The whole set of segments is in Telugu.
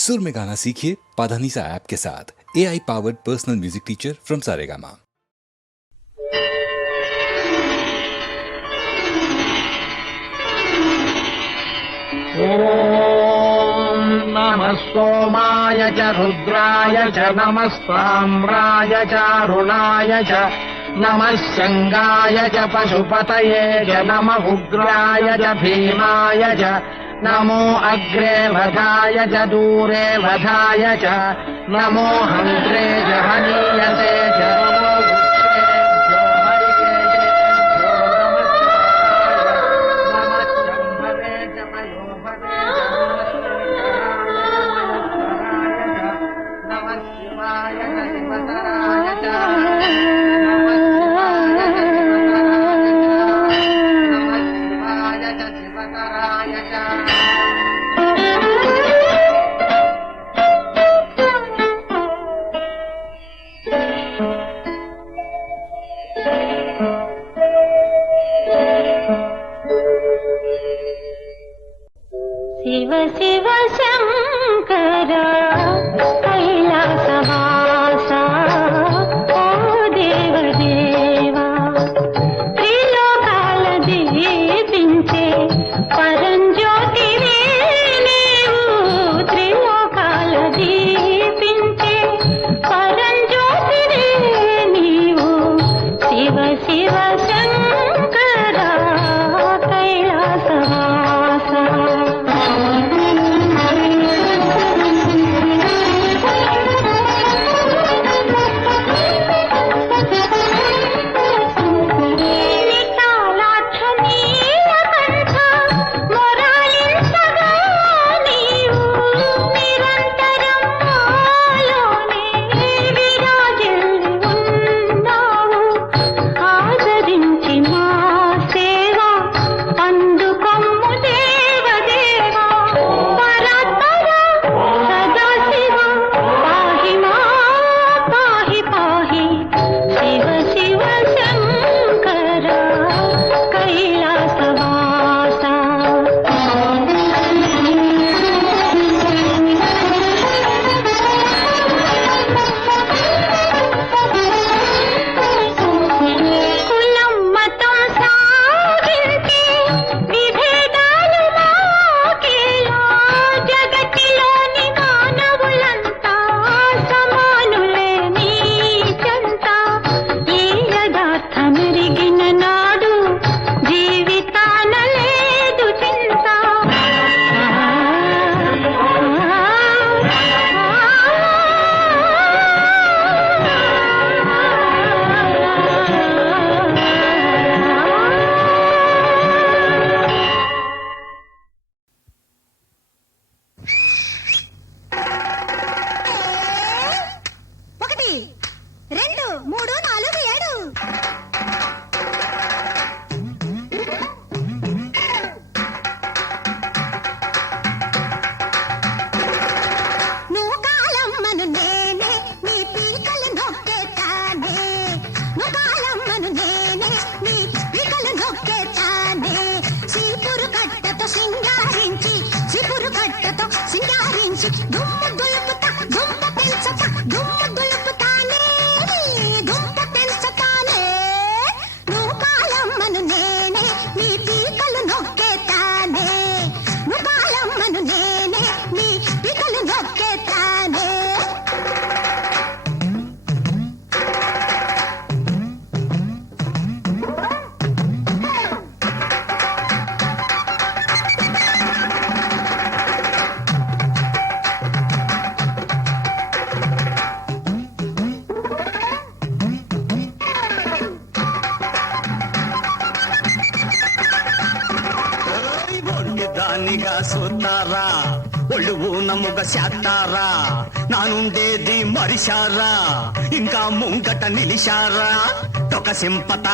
सुर में गाना सीखिए पाधानीसा ऐप के साथ। AI powered personal music teacher from Saregama. ओम नमः सोमाय च रुद्राय च नमस्ताम्राय च अरुणाय च नमः शंगाय च पशुपतये च नमः उग्राय च भीमाय च नमो अग्रे वधाय च दूरे वधाय च नमो हन्त्रे च हनीयते च नमो वृक्षेभ्यो हरिकेशेभ्यो नमः शम्भवे च पयोभवे च नमः शिवाय च शिवतराय च नमः शिवाय च शिवतराय च शिव शिव शंकर कैलासवासा ओ देव देवा त्रिलोकाल दीपिंचे పరంజ్యోతివే నీవు త్రిలోకాల దీపించే పరంజ్యోతివే నీవు శివ శివ శంకర కైలాసవాస సోతారా ఒళ్ళు నమ్ముగ శాతారా నానుండేది మరిశారా ఇంకా ముంగట నిలిశారా ఒక సింపత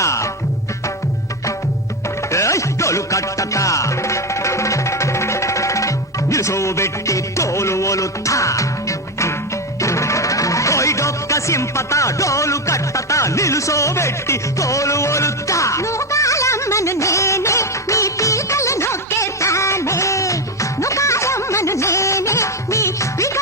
డోలు కట్టత నిలుసోబెట్టి తోలు ఒలుతా డొక్క సింపత డోలు కట్టత నిలుసోబెట్టి తోలు ఒలుతా నేనే నీ పీకలు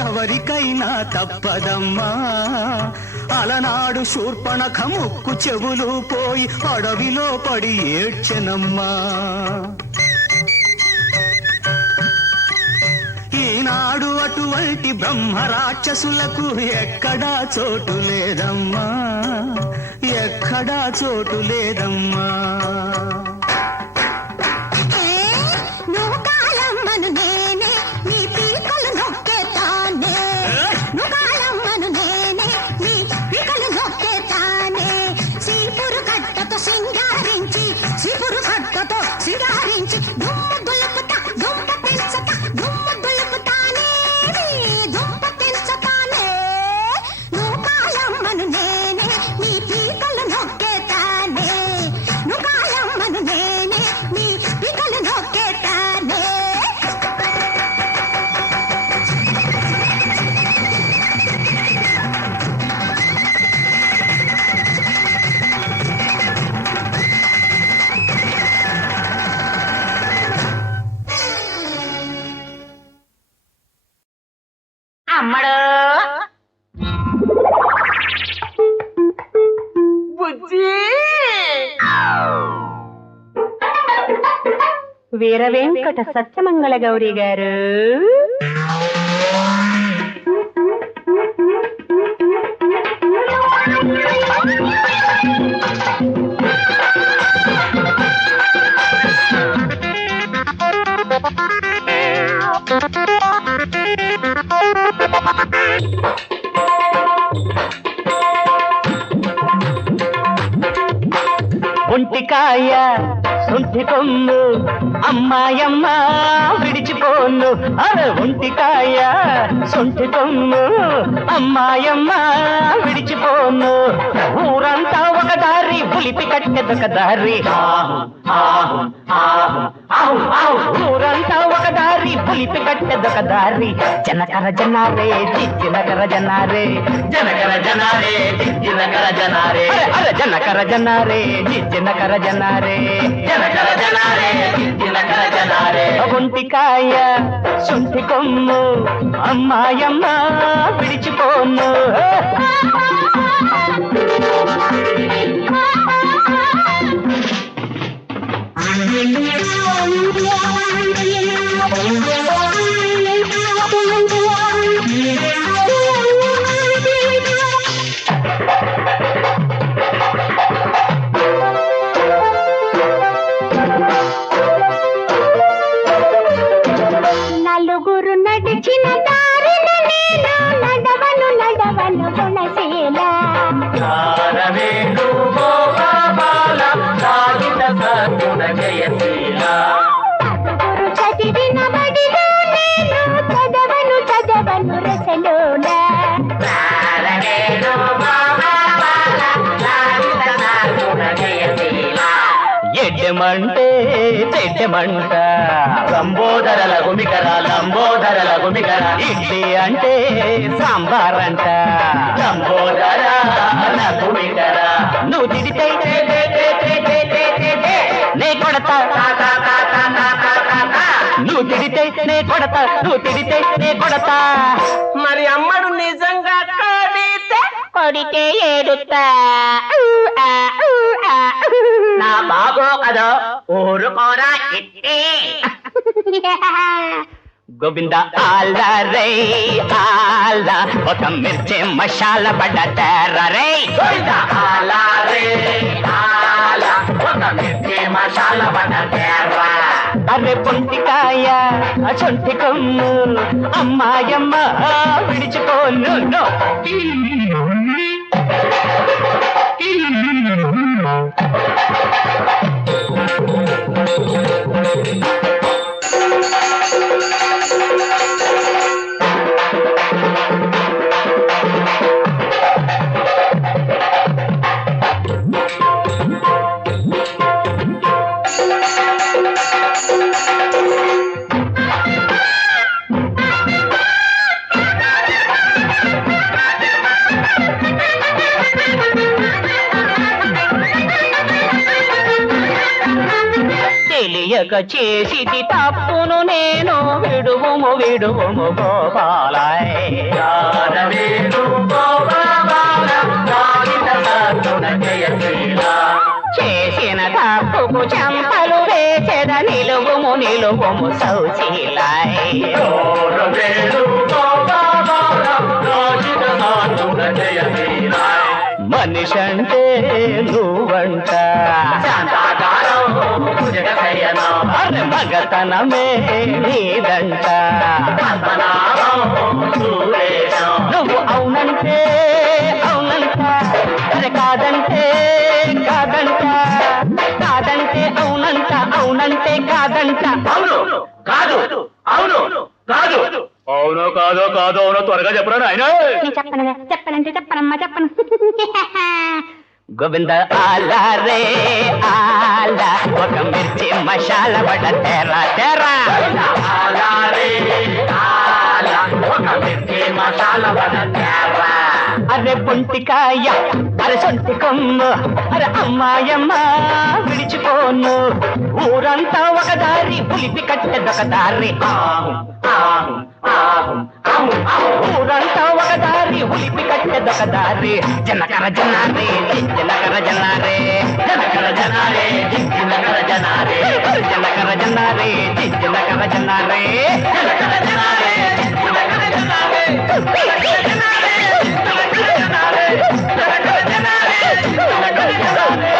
ఎవరికైనా తప్పదమ్మా అలనాడు శూర్పణఖ ముక్కు చెవులు పోయి అడవిలో పడి ఏడ్చెనమ్మా ఈనాడు అటువంటి బ్రహ్మరాక్షసులకు ఎక్కడా చోటు లేదమ్మా ఎక్కడా చోటు లేదమ్మా నువ్వు కాలమ్మను నేనే నీ పీకలు నొక్కేతానే నువ్వు కాలమ్మను నేనే నీ పీకలు నొక్కేతానే సీపురు కట్టతో సింగారించి సీపురు కట్టతో సింగారించి దుమ్ము దులుపుతా దుంప తెంచతా దుమ్ము దులుపుతానే నీ దుంప తెంచతానే నువ్వు కాలమ్మను నేనే నీ పీకలు నొక్కేతానే నువ్వు కాలమ్మను నేనే నీ పీకలు నొక్కేతానే అమ్మడు బుజ్జి వీర వెంకట సత్యమంగళ గౌరి గారు ఒంటికాయ సొంటి కొమ్ము అమ్మాయమ్మ విడిచిపోను అరే ఒంటికాయ సొంటి కొమ్ము అమ్మాయమ్మ విడిచిపోను ఊరంతా ఒక దారి పులిపి కట్టెదొక దారి ఊరంతా ఒక దారి పులిపి కట్టెదొక దారి జనకర జనారే జినకర జనారే జనకర జనారే జినకర జనారే అరే జనకర జనారే జినకర జనారే జనకర జనారే జినకర జనారే ఒంటికాయ సొంటి కొమ్ము అమ్మాయమ్మ విడిచిపోను నలుగురు నడిచిన దారిన నేను నడవను నడవను గుణశీల నలుగురు చదివిన బడిలో నేను చదవను చదవను రసలోన ఎడ్డమంటే తెడ్డమంట లంబోదరల గుమికర ఇడ్లీ అంటే సాంబార్ అంట లంబోదర గుమికర నువ్వు తిడితే నే కొడతా నువ్వు తిడితే నే కొడతా నువ్వు తిడితే నే కొడతా మరి అమ్మడు నిజంగా కొడితే ఏడుతా నా బాగో కదా ఊరుకోరా ఇట్టే గోవింద ఆల్లా రే ఆల్లా ఒక మిర్చి మసాలా పడ్డ రే గోవింద ఆల్లా రే ఆల్లా ఒక మిర్చి మసాలా పడ్డ అరే పొంటికాయ సొంటి కొమ్ము అమ్మాయమ్మ విడిచిపోను తెలియక చేసిది తప్పును నేను విడువుము విడువుము గోపాలయ్య చేసిన తప్పుకు చంపలు వేసెద నిలువుము నిలువుము సౌశీలాయ్ మనిషంటే నువ్వంట మగతనమే నీదంట నువ్వు అవునంటే అవునంట అరే కాదంటే కాదంట కాదంటే అవునంట అవునంటే కాదంట అవును కాదు అవును కాదు అవునో కాదో కాదో అవునో త్వరగా చెప్పరా ఆయన చెప్పను చెప్పనంటే చెప్పనమ్మా చెప్పను గోవింద ఆలా రే ఆలా ఒక మిర్చి మసాలా బట తెరా తెరా అరే పొంటికాయ అరే సొంటి కొమ్ము అరే అమ్మాయమ్మ విడిచిపోను ఊరంతా ఒక దారి పులిపి కట్టెదొక దారి ఊరంతా ఒక దారి ఉలిపి కట్టెదొక దారి జనకర జనారే జనకర జనారే జనకర జనారే జనకర జనారే జనకర జనారే జనకర జనారే జనకర జనారే జనకర జనారే జనకర జనారే జనకర జనారే జనకర జనారే జనకర జనారే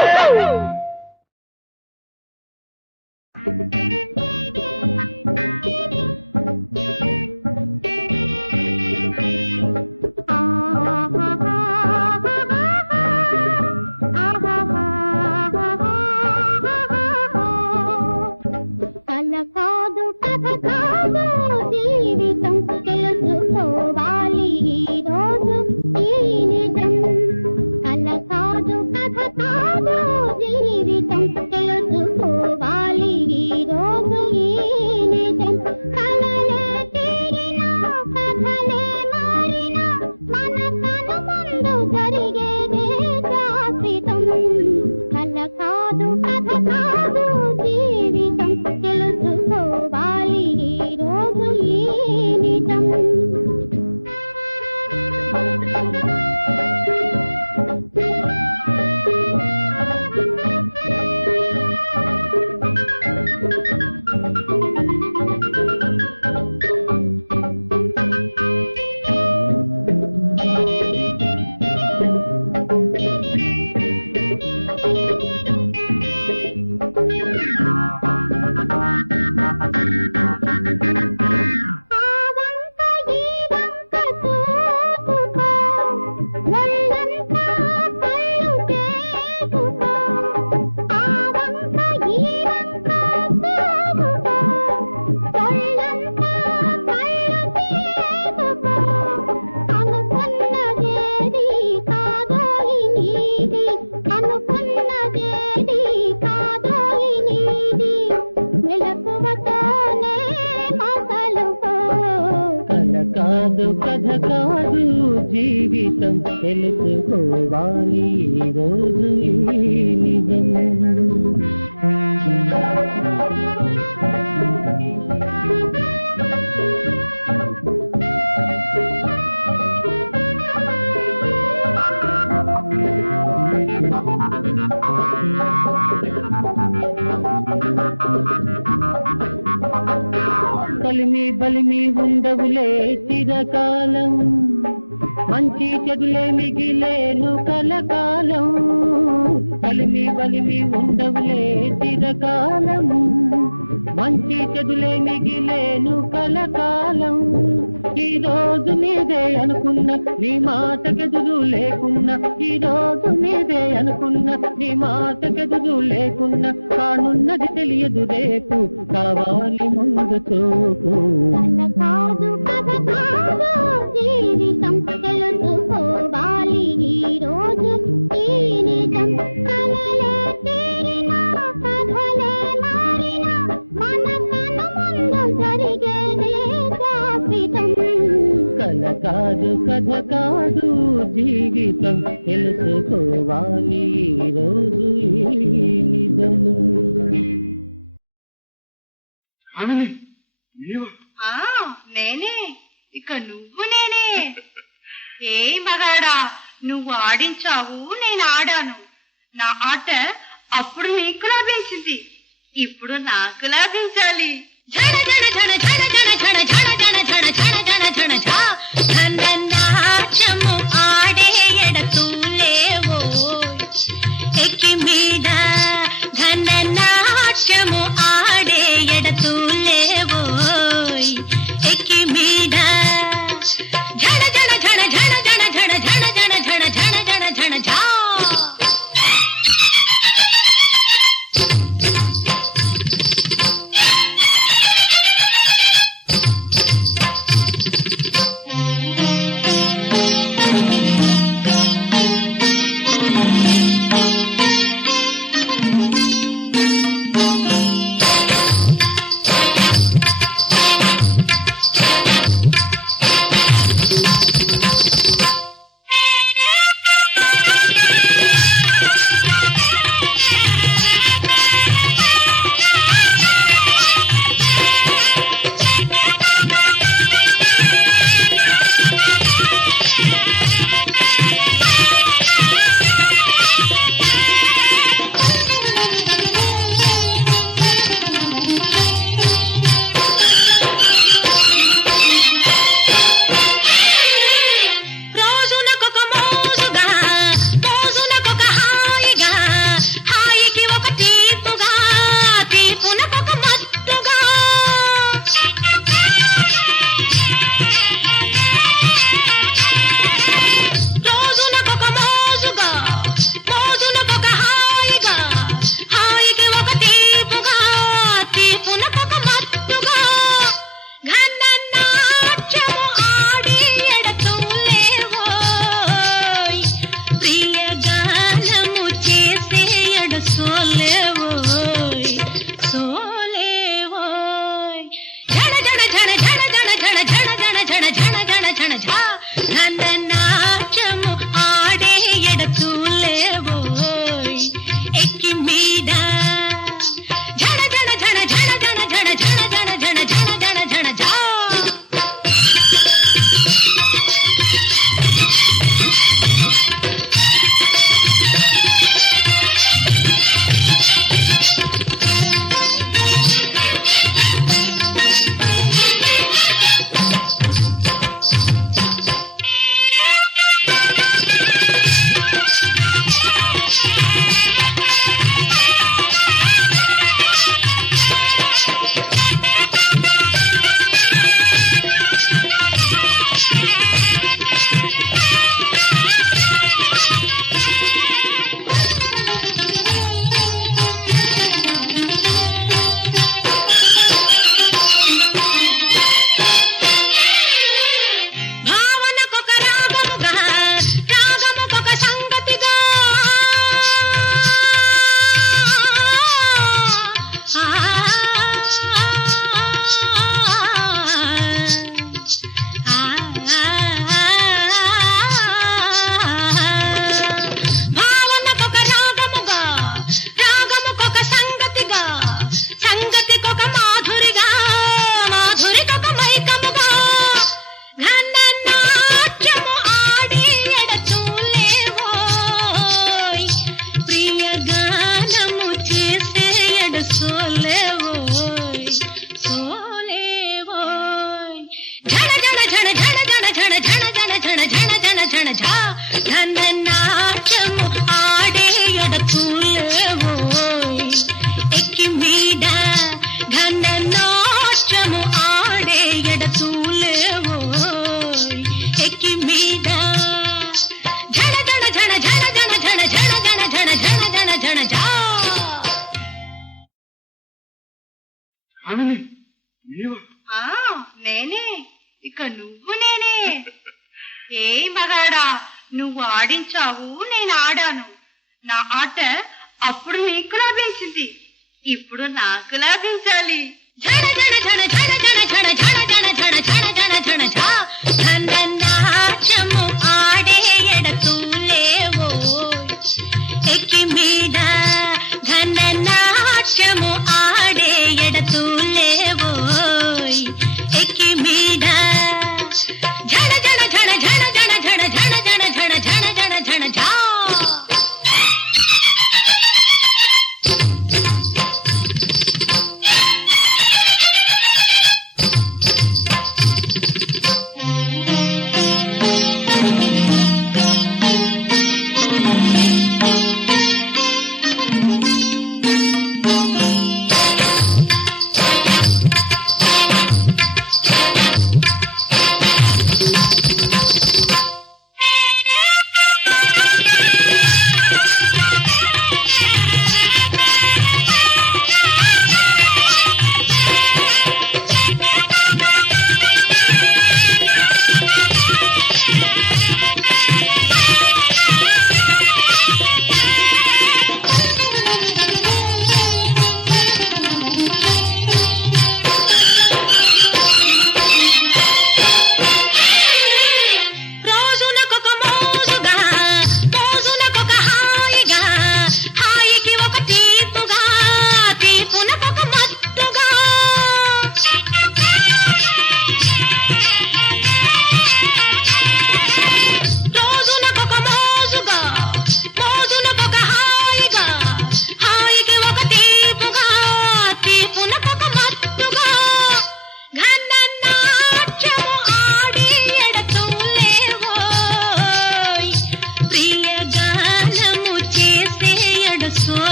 కల కాదు కథ కాదు జీవితం తెలుసుకోవాలి ఈ రోజు ఈ నిజం కల కాదు కథ కాదు జీవితం తెలుసుకోవాలి ఈ రోజు ఈ నిజం కలలే తీరినా కథలే మారినా మన కను ముందు జరిగేదే శాశ్వతం కల కాదు కథ కాదు జీవితం తెలుసుకోవాలి ఈ రోజు ఈ నిజం కాదు కథ కాదు జీవితం తెలుసుకోవాలి ఈ రోజు ఈ నిజం కలిమి బలిమి ఉండవులే చిరకాలం మంచి చెడులే మిగిలేను కలకాలం కలిమి బలిమి ఉండవులే చిరకాలం మంచి చెడులే మిగిలేను కలకాలం ఈ రోజు నీదే అనుకున్నా నీ మాటకెదురు లేకున్నా ఈ రోజు నీదే అనుకున్నా నీ మాటకెదురు లేకున్నా కానున్నది తెలియదు రేపు కావాలి ముందు చూపు కాదు కథ కాదు జీవితం తెలుసుకోవాలి ఈ రోజు ఈ నిజం కలలే తీరినా కథలే మారినా మన కను ముందు జరిగేదే శాశ్వతం కల కాదు కథ కాదు జీవితం తెలుసుకోవాలి ఈ రోజు ఈ నిజం నేనే ఇక నువ్వు నేనే. ఏ మగాడా, నువ్వు ఆడించావు, నేను ఆడాను. నా ఆట అప్పుడు నీకు లాభించింది, ఇప్పుడు నాకు లాభించాలి. ఝణ ఝణ ఝణ ఝణ ఝణ ఝణ ఝణ ఝణ ఝణ ఝణ ఝణ ఝణ ఝా ఘననాట్యము ఆడే ఎడతూలేవో ఎక్కి మీద ఘననాట్యము ఆడే ఎడతూలేవో ఎక్కి మీద ఝణ ఝణ ఝణ ఝణ ఝణ ఝణ ఝణ ఝణ ఝణ ఝణ ఝణ ఝణ ఝా నేనే ఇక నువ్వు నేనే. ఏ మగాడా, నువ్వు ఆడించావు, నేను ఆడాను. నా ఆట అప్పుడు నీకు లాభించింది, ఇప్పుడు నాకు లాభించాలి. ఝణ ఝణ ఝణ ఝణ ఝణ ఝణ ఝణ ఝణ ఝణ ఝణ ఝణ ఝణ ఝా ఘననాట్యము ఆడే ఎడతూలేవో ఎక్కి మీద ఘననాట్యము ఆడే ఎడతూలేవో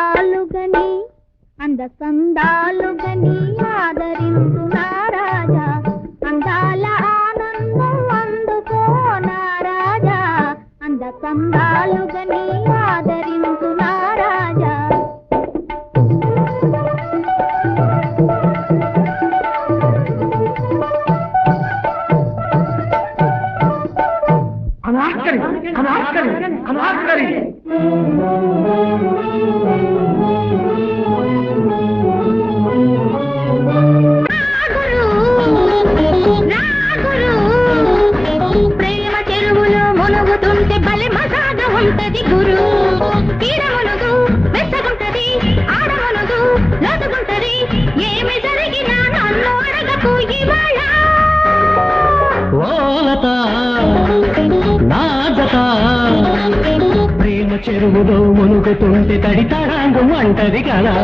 సందాలుగని అంద సందాలుగని ఆదరించు నా రాజా అందాల ఆనందం అందుకో నా రాజా అంద సందాలుగని ఆదరించు నా రాజా అనార్కలి అనార్కలి అనార్కలి ప్రేమ చెరువులో మునుగుతుంటే బలి మసాగా ఉంటది గురు తీరమునుగు వెచ్చగుంటది ఆడమునుగు లోతుగుంటది ఏమి జరిగినా నన్ను అడగకు ఇవాళ ఓలత నాదత ప్రేమ చెరువులో మునుగుతుంటే తడి తడాంగం అంటది కదా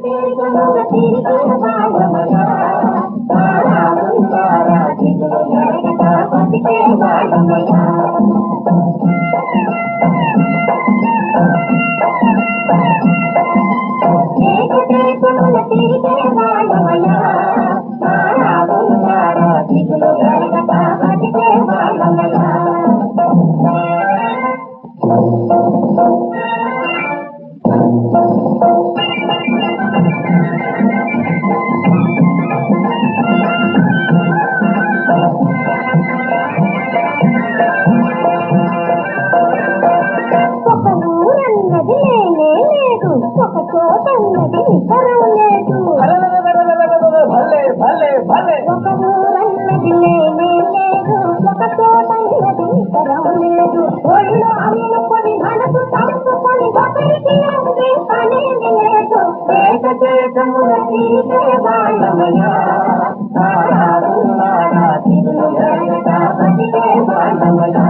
ఏకదేశముల తిరిగే బాలమయా తారాలుంటారా దిగులు ఎరగక బతికే బాలమయా ఏకదేశముల తిరిగే బాలమయా తారాలుంటారా దిగులు ఎరగక బతికే బాలమయా చోటన్నది నికరం లేదు ఒక ఊరన్నది లేనే లేదు ఒక చోటన్నది నికరం లేదు ఒళ్ళు అమ్ముకొని మనసు చంపుకొని ఒకరికి అందే పనేది లేదు ఏకదేశముల తిరిగే బాలమయా తారాలున్నారా తిరులు ఎరగక బతికే బాలమయా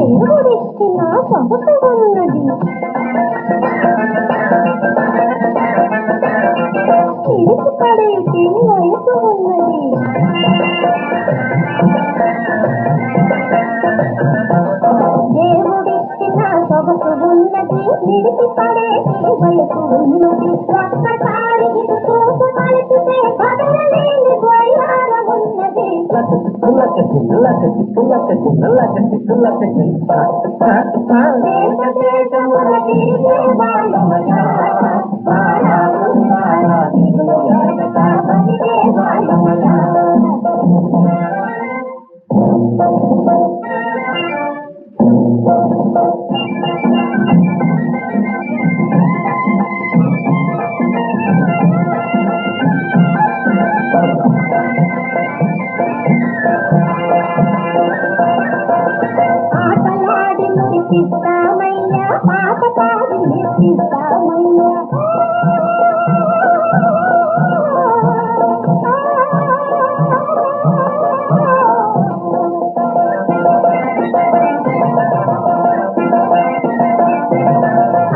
దేవుడిచ్చిన సొగసు ఉన్నది తిరిగి పడేసి వయసు ఉన్నది దేవుడిచ్చిన సొగసు ఉన్నది నిడిచి పడేసి వయసు ఉన్నది ఒక్కసారి ఇది చూసి కలిపితే బదలలేని ద్వయారం ఉన్నది దేశముల తిరిగే బాలమయా తారాలున్నారా దిగులు ఎరగక బతికే బాలమయా ఆటలాడి మురిపిస్తామయ్యా పాట పాడి నిర్పిస్తామయ్యా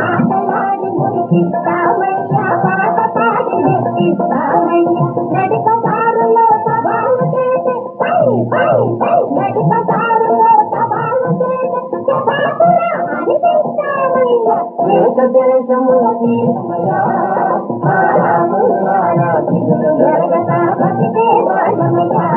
ఆటలాడి మురిపిస్తామయ్యా పాట పాడి నిర్పిస్తామయ్యా నడిపదారులో సవాలు చేసే పై పై పై నడిపదారులో సవాలు చేసే సభాకుల అనిపిస్తామయ్యా ఏకదేశముల తీరమయా తారాలున్నారా దిగులు ఎరగక బతికే బాలమయా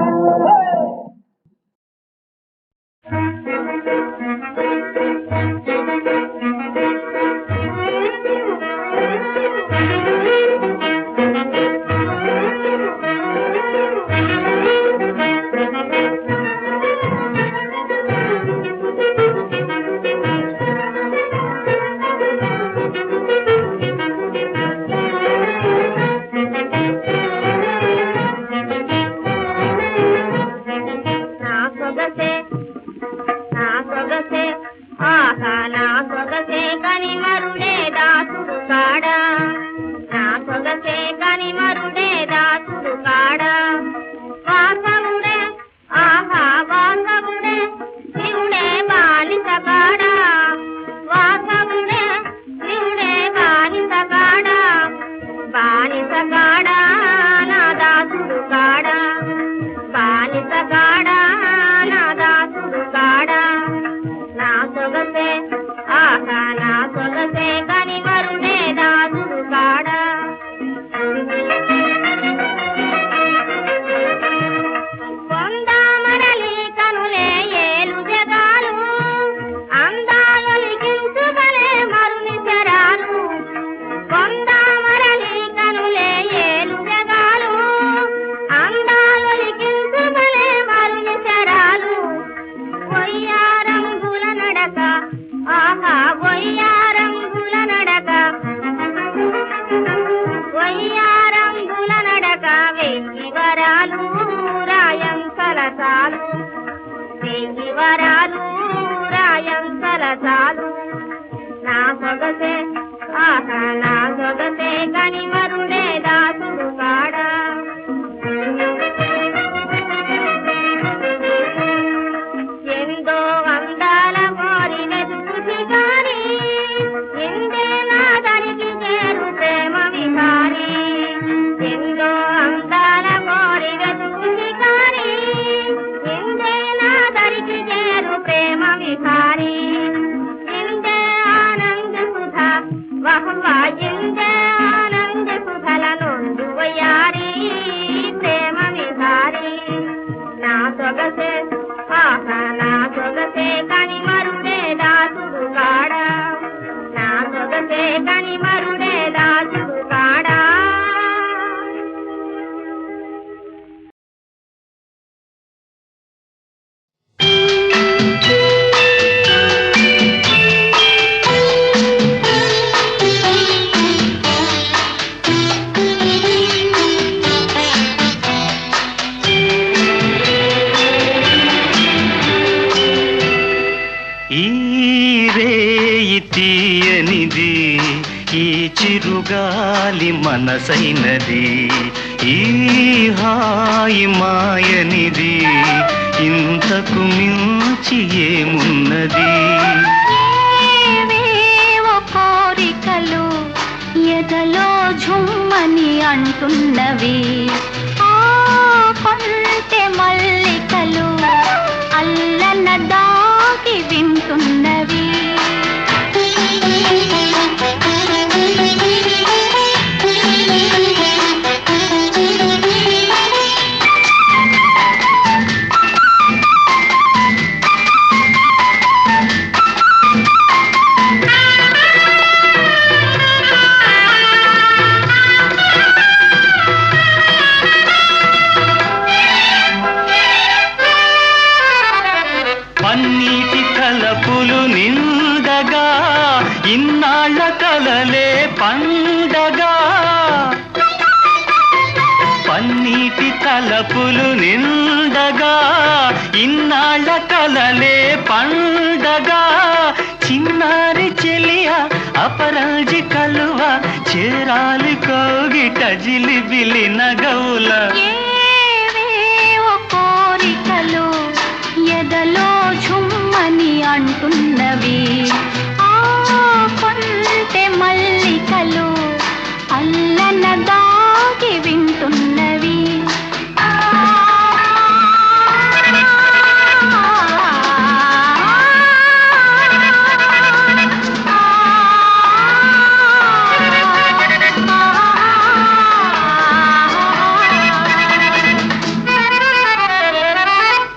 ఈ రేయి తీయనిది, ఈ చిరుగాలి మనసైనది, ఈ హాయి మాయనిది, ఇంతకు మించి ఏమున్నది? ఏవేవో కోరికలు ఎదలో ఝుమ్మని అంటున్నవి, ఆ కొంటె మల్లికలు అల్లన దాగి వింటున్నవి. పన్నీటి తలపులు నిండగా, ఇన్నాళ్ళ కలలే పండగా. పన్నీటి తలపులు నిండగా, ఇన్నాళ్ళ కలలే పండగా. చిన్నారి చెలియ అపరాజి కలువ, చేరాలి కోగిట జిలిబిలి నగవుల. ఏవేవో కోరికలు ఎదలో ఝుమ్మని అంటున్నవి, ఆ కొంటె మల్లికలు అల్లన దాగి వింటున్నవి.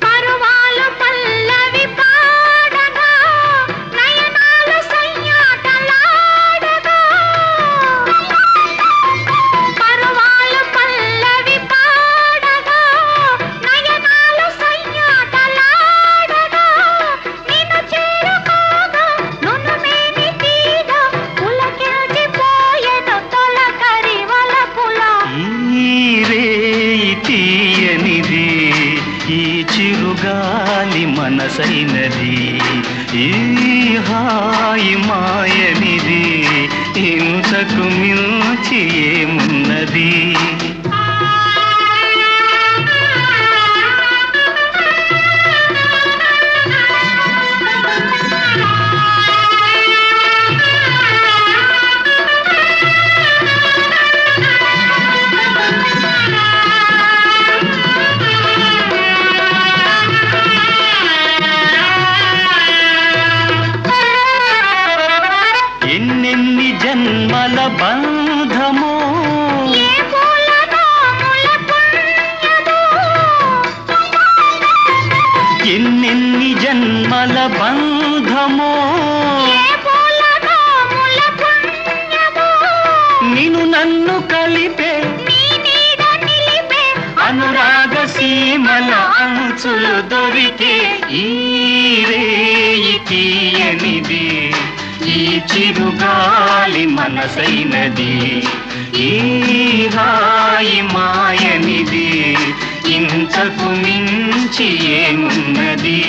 పరువాలు పల్లవి పాడగా, నయనాలు సయ్యాటలాడగా. పరువాలు పల్లవి పాడగా, నయనాలు సయ్యాటలాడగా. నిన్ను చేరుకోగా నునుమేని తీగ, పులకించిపోయెను తొలకరి వలపుల. ఈ రేయి తీయనిది, ఈ చిరుగాలి మనసైనది, ఈ హాయి మాయనిది, ఇంతకు మించి ఏమున్నది? ఎన్నెన్ని జన్మల బంధమో, ఏ పూలనో ముల పుణ్యమో. ఎన్నెన్ని జన్మల బంధమో, ఏ పూలనో ముల పుణ్యమో. నిన్ను నన్ను కలిపే నీ నీడ నిలిపే అనురాగ సీమల అంచులు దొరికే. ఈ రేయి తీయనిది, ఈ చిరుగాలి మనసైనది, ఈ హాయి మాయనిది, ఇంతకు మించి ఏమున్నది?